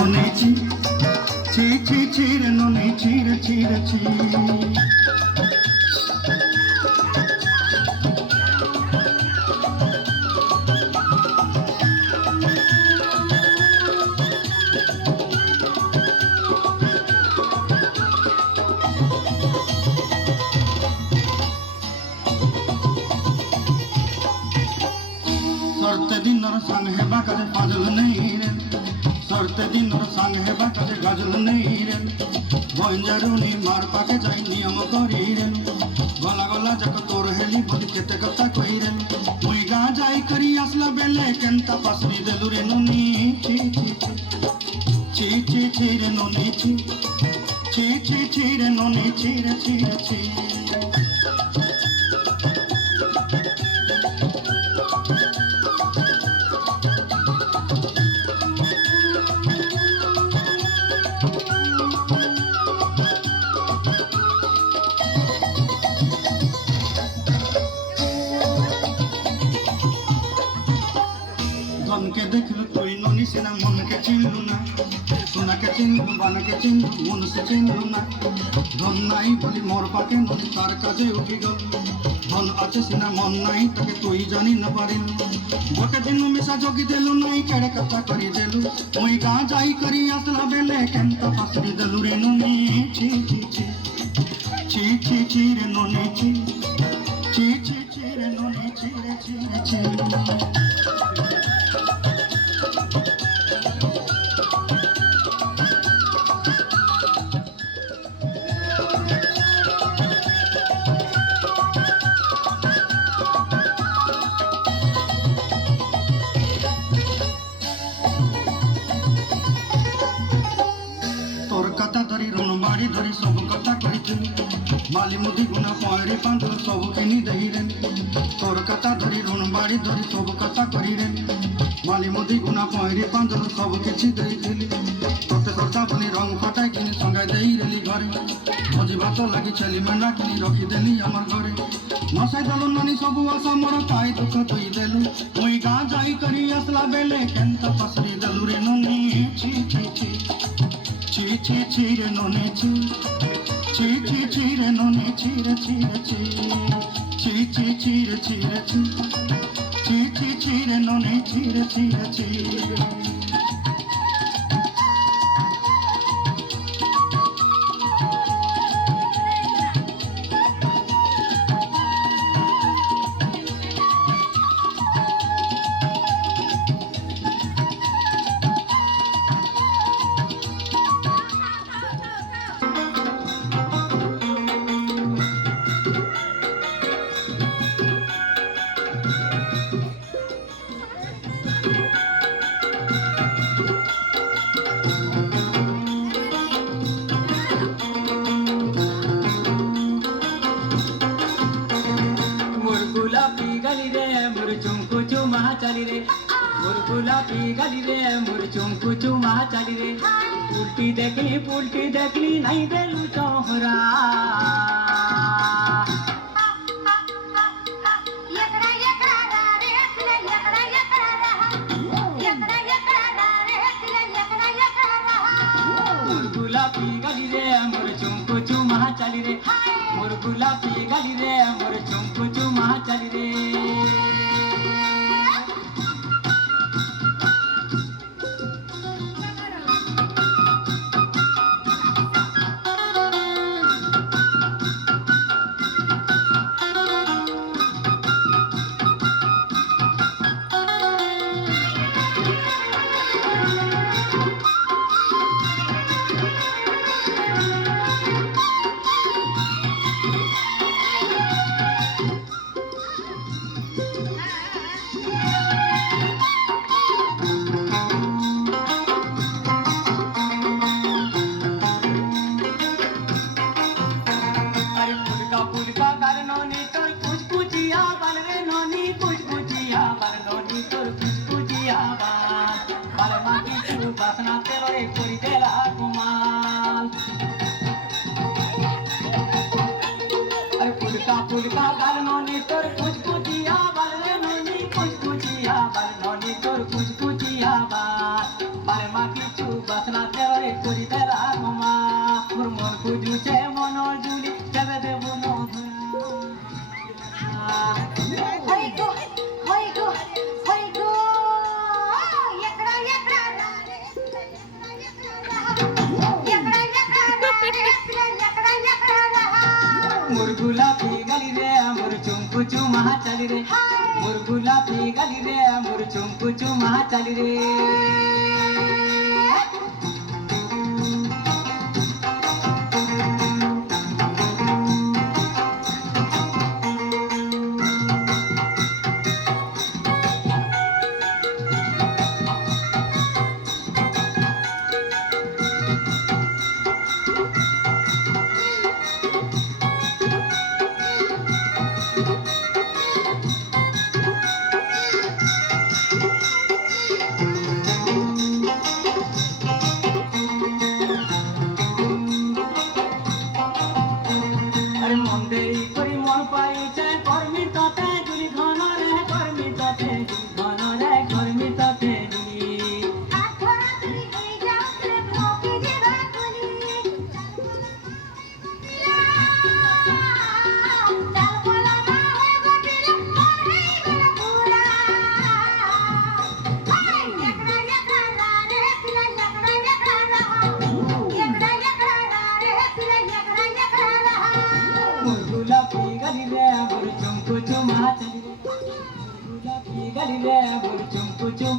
ননি ছি ছি ছি ছি রে ননি ছি রে ছি রে ছি। सरते दिनर संग हेबा कदे पाजल नहीं रे सरते दिनर संग हेबा कदे गजल नहीं रे बंजारुनी मार पाके जाई नियम करी रे गला गला जक तोर हेली बोली केते कथा कई रे मुई गा जाई करी असला बेले केंता पासरी देलु रे ननी ची ची ची ची ची रे ननी ची ची ची ची रे ननी ची रे ची रे ची। धन के देखलु तुई ननी सिना मन के चिनलु ना सोना के चिनलु बान के चिनलु मन से चिनलु ना धन नाई बोली मोर पाके ननी तार काजे उठी गल धन आछे सिना मन नाई ताके तुई जानी न पारिलु गोटे दिन मिसा जोगी देलु नाई केड़े कथा करी देलु मुई गा जाई करी असला बेले केंता पासरी देलु रे ननी ची ची ची ची ची ची रे ननी ची ची ची ची रे ननी ची रे ची रे ची। कथा धरी ऋण बाड़ी धरी सब कथा कही माली मुदी गुना पहरी पांदल सब किनी दही रे तोर कथा धरी ऋण बाड़ी धरी सब कथा करी रे माली मुदी गुना पहरी पांदल सब किछि दही दिली तोते सरता बनी रंग फटाई किनी संगाई देई रेली घरे भोजी भात लगी छेली मेंढा किनी रखी देली हमर घरे नसाई दलु नानी सब आशा मोर ताई दुख तुई देलु मुई गा जाई करी असला बेले केंता पसरी देलु रे ननी ची ची ची ची ची ची रे ननी ची ची ची ची रे ननी ची रे ची रे ची ची ची ची रे ची रे ची ची ची ची रे ननी ची रे ची रे ची। चाली रे मोर गुलाबी गली रे मोर चुमकु चुमा चाली रे उल्टी देखली नहीं देलू चौहरा मोर गुलाबी गली रे मोर चुमकु चुमा चाली रे मोर गुलाबी गली रे मोर चुमकु चुमा चाली रे। पुलका बाल नोनी तोर कुछ कुचिया बाल रे नोनी कुछ कुचिया बाल नोनी तोर कुछ कुचिया बाल माँ की चू बस বাসনাতে ওরে করি বেলা ঘুমা মোর মন খুঁজুছে মন জুলি দেবে দেব होय गो होय गो होय गो एकड़ा एकड़ा रे एकड़ा एकड़ा মোর গোলাপি গালি রে মোর চুমকু চুমা চালি রে মোর গোলাপি গালি রে মোর চুমকু চুমা চালি রে আরে মন দেরি করি মন পাইছে কর্মী ততে জুলি ঘন রে কর্মী ততে জুলি ঘন রে কর্মী ততে জুলি আঠরা তুই এই যাও রে মোকে যে রাখলি চাল বলা না হয়ে গটিল মোর নেই বেলা পুরা একড়া একড়া রে পিলা একড়া একড়া একড়া একড়া রে পিলা একড়া একড়া মোর গোলাপি গালি রে মোর চুমকু চুমা চালি রে গোলাপি গালি রে মোর চুমকু চুম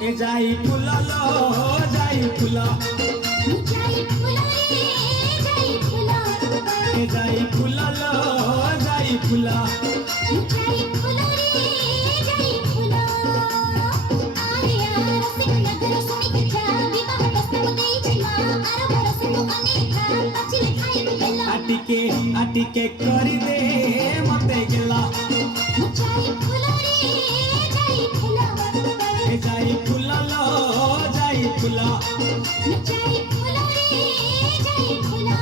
এ যাই ফুলালো যাই ফুলা যাই ফুলা রে যাই ফুলা এ যাই ফুলালো যাই ফুলা যাই ফুলা রে যাই ফুলা আরিয়া রসিক নগর সুমিক যাবি বাহতস্তে মতেই ছিলা আর বরসে তো অনেকা পাচিলে খাই গেলা আটিকে আটিকে করি দে মতে গেলা যাই ফুলা রে যাই ফুলা এ যাই ফুলালো যাই ফুলা যাই ফুলা রে যাই ফুলা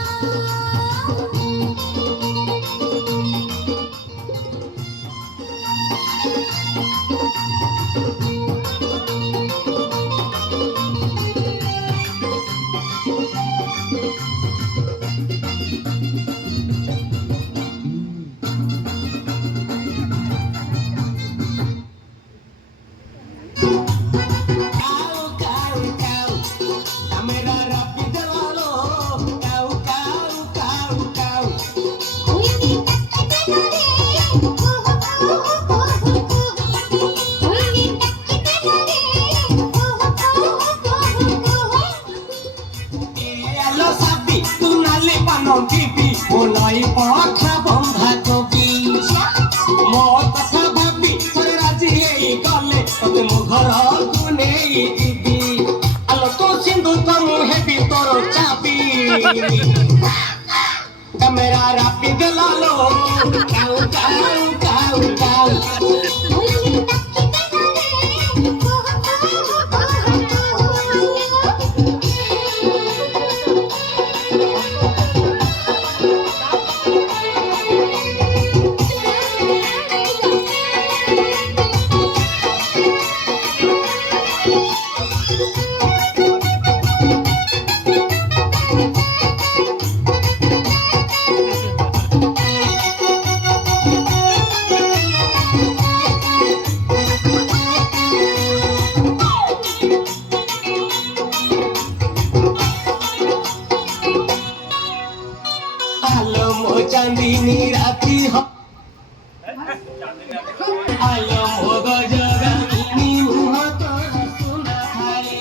মোলাই পথা বন্ধা কবি ମୋ କଥା ଭାବି ଥରେ ରାଜି ହେଇଗଲେ ତତେ ମୋ ଘରକୁ ନେଇଯିବି ଆଲୋ ତୋ ସିନ୍ଦୁକ ମୁଁ ହେବି ତୋର ଚାବି କ୍ୟାମେରା ରାପି ଦେଲା ଲୋ କାଉ କାଉ କାଉ କାଉ चांदनी राती हो आलो मोग जगनी मुह तो सुना थारे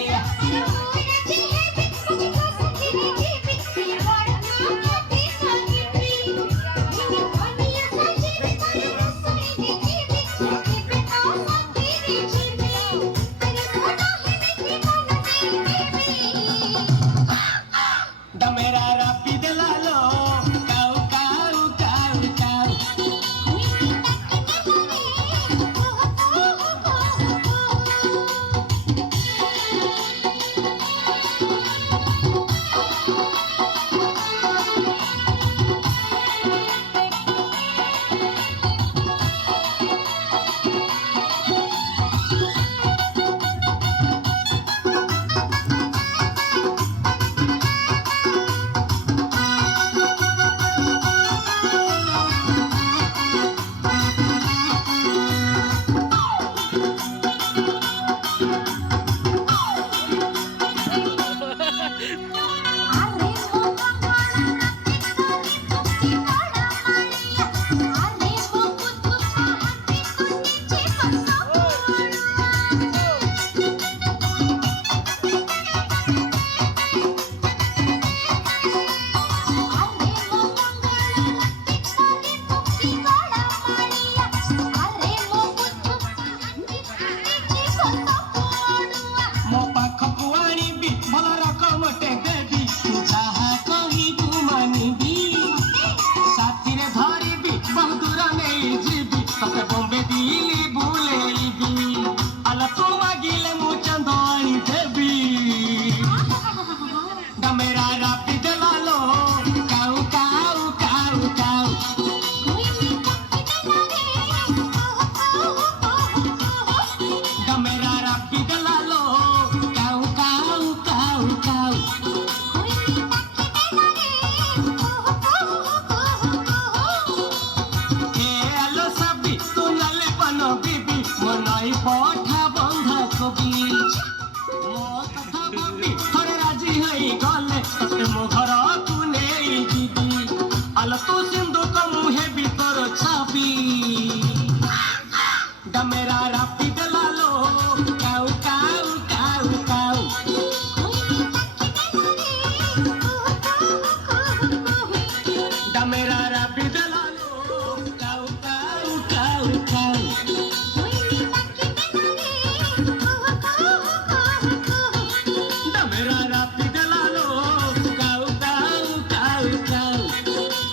চাউ চাউ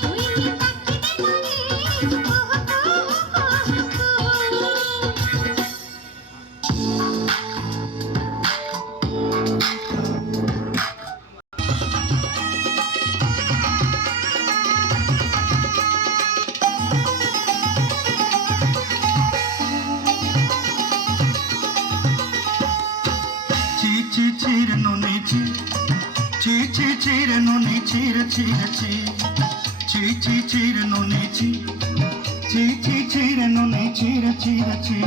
ওই পাখিতে ধরে চি চি চির ননি চি চি চি চির ননি চির চির চি চি চি চির ননি চি চি চি চির ননি চির চির চি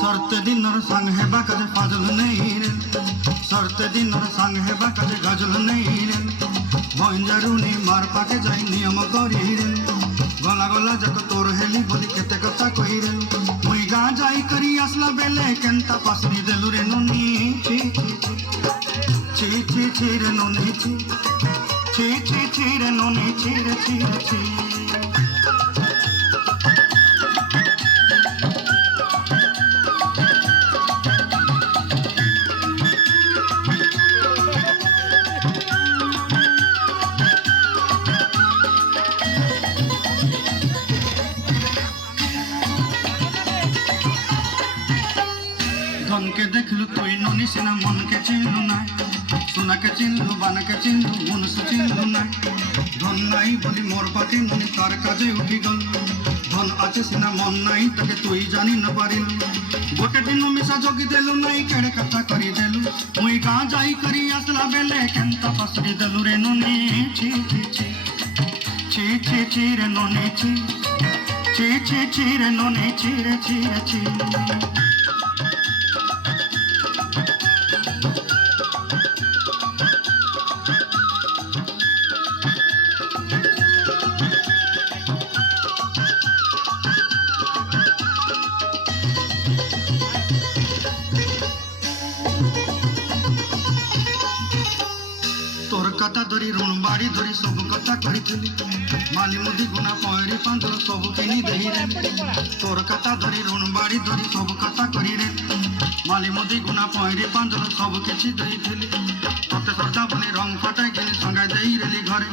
सरते दिनर संग हेबा कजे फाजल नहीं रे सरते दिनर संग हेबा कजे गजल नहीं रे भंजरुनी मार पाके जाई नियम करी रे गला गला जक तोर हेली बोली केते कथा कही रे मुई गा जाई करी असला बेले केंता पासरी देलु रे नोनी ची ची ची ची ची रे नोनी ची ची ची ची रे नोनी ची रे ची रे ची धन के देखलु तुई ननी सिना मन के चिन्हु ना सोना के चिन्हु बाना के चिन्हु मन से चिन्हु ना धन नाई बोली मोर पाती ननी तार काजे उठी गल धन आचे सिना मन नाई तके तुई जानी न पारिलु गोटे दिन मिसा जोगी देलु नाई केड़े कथा करी देलु मुई गा जाई करी असला बेले केंता पसरी देलु रे ननी ची ची ची ची ची ची रे ननी ची ची ची ची रे ननी ची रे ची रे ची तोर कथा धरी ऋण बाड़ी धरी सब कथा कही माली मुदी गुना पहरी पांदर सब किनी दही रे तोर कथा धरी ऋण बाड़ी धरी सब कथा करी रे माली मुदी गुना पहरी पांदर सब किछि दही तोते श्रद्धा बनी रंग फटाई किनी संगाई देई रेली घरे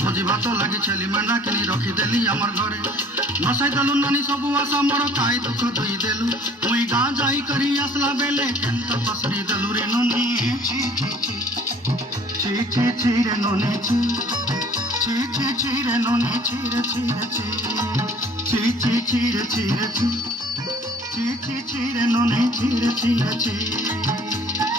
भोजी भात लगी छेली मेंढा किनी रखी देली हमर घरे नसाई देलु नानी सब आशा मोर काई दुख दुई देलु मुई गा जाई करी असला बेले केंता पसरी देलु रे ननी ची ची ची ची ची ची रे ननी ची ची ची ची रे ननी ची रे ची रे ची ची ची ची रे ची रे ची ची ची ची रे ननी ची रे ची रे ची